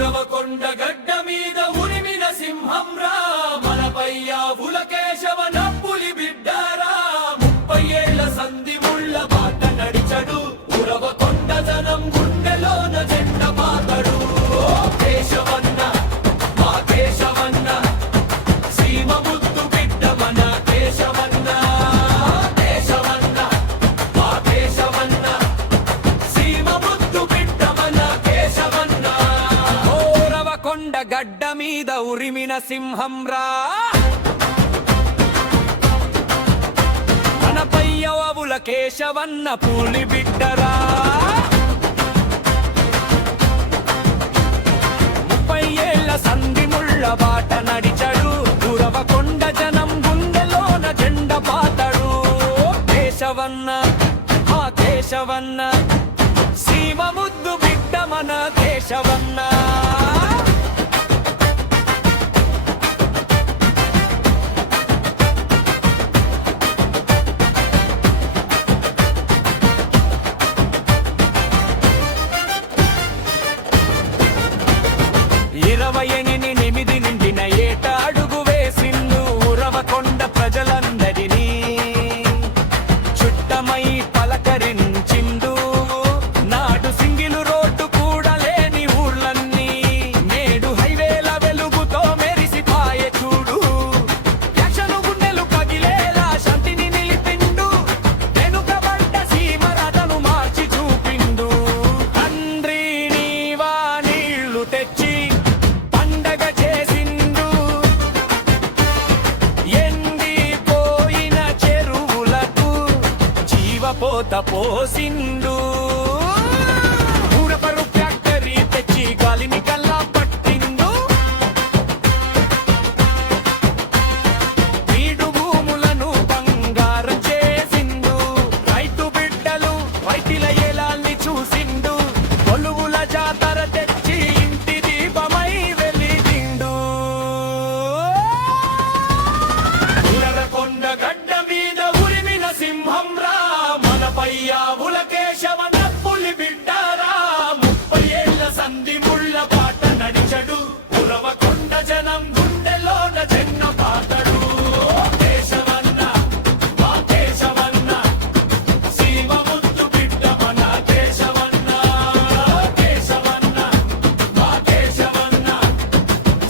ఉరవకొండ గడ్డ మీద ఉరిమిన సింహంరా మనపై ఆవుల కేశవన పులి బిడ్డారా 30 ఏళ్ల సంధి ముళ్ళ బాట నడిచడు ఉరవకొండ జనం గుండెలోన జెండ పాతడు కేశవన్న మా కేశవన్న సీమ ముద్దు బిడ్డ మన కేశవన్న కేశవన్న మా కేశవన్న సీమ ముద్దు బిడ్డ మన కేశవన్న ఉరవకొండ గడ్డ మీద ఉరిమిన సింహంరా మనపై ఆవుల కేశవన్న పులి బిడ్డరా 30 ఏళ్ల సంధి ముళ్ళ బాట నడిచడు ఉరవకొండ జనం గుండెలోన జెండ పాతడు కేశవన్న ఆ కేశవన్న సీమ ముద్దు బిడ్డ మన కేశవన్న ఎనిమిది నిండిన ఏట అడుగు వేసిండు ఉరవకొండ ప్రజలందరినీ చుట్టమై పలకరించిండు నాడు సింగిలు రోడ్డు కూడా లేని ఊర్లన్నీ నేడు హైవేల వెలుగుతో మెరిసిపాయే చూడు యక్షను గుండెలు పగిలేలా శాంతిని నిలిపిండు వెనుకబడ్డ సీమరథను మార్చి చూపిండు తండ్రి నీవా నీళ్లు తెచ్చి పోత పోసిండు ఊరపరు ఫ్యాక్టరీ తెచ్చి గాలిని కల్లా పట్టిండు వీడు భూములను బంగారం చేసిండు రైతు బిడ్డలు వైటిల ఏలాల్ని చూసిండు కొలువుల జాతర తెచ్చి ఇంటి దీపమై వెలిగిండు ఉరవకొండ గడ్డ మీద ఉరిమిన సింహంరా మనపై ఆవుల కేశవన పులి బిడ్డారా 30 ఏళ్ల సంధి ముళ్ళ బాట నడిచడు ఉరవకొండ జనం గుండెలోన జెండ పాతడు కేశవన్న మా కేశవన్న సీమ ముద్దు బిడ్డ మన కేశవన్న కేశవన్న మా కేశవన్న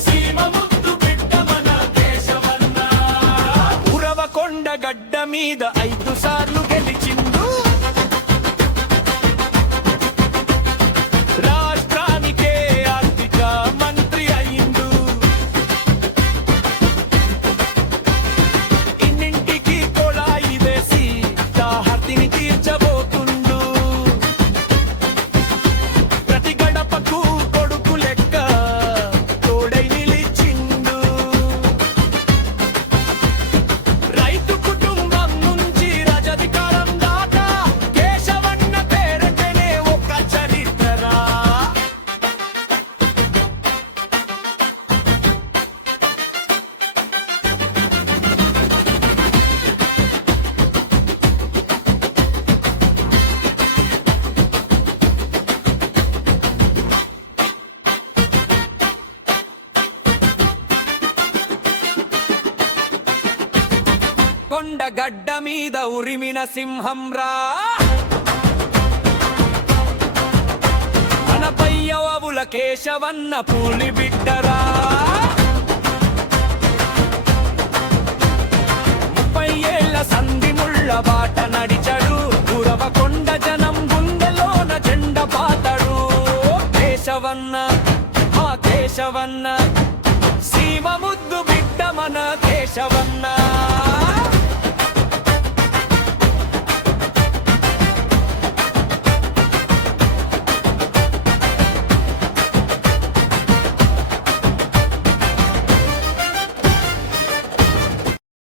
సీమ ముద్దు బిడ్డ మన కేశవన్న ఉరవకొండ గడ్డ మీద 5 సార్లు గెలిచిండు రాష్ట్రానికే ఆర్థిక మంత్రి అయిండు ఇన్నింటికి కొళాయి వేసి దాహర్తిని తీర్చబోతుండు ప్రతి గడపకు కొడుకు లెక్క తోడై నిలిచిండు రైతు కుటుంబం నుంచి రాజధికారం దాకా కేశవన్న పేరటనే ఒక చరిత్రరా కొండ గడ్డ మీద ఉరిమిన సింహంరా మనపై ఆవుల కేశవన్న పులి బిడ్డరా 30 ఏళ్ల సంధి ముళ్ళ బాట నడిచడు ఉరవకొండ జనం గుండెలోన జెండ పాతడు కేశవన్న ఆ కేశవన్న సీమ ముద్దు బిడ్డ మన కేశవన్న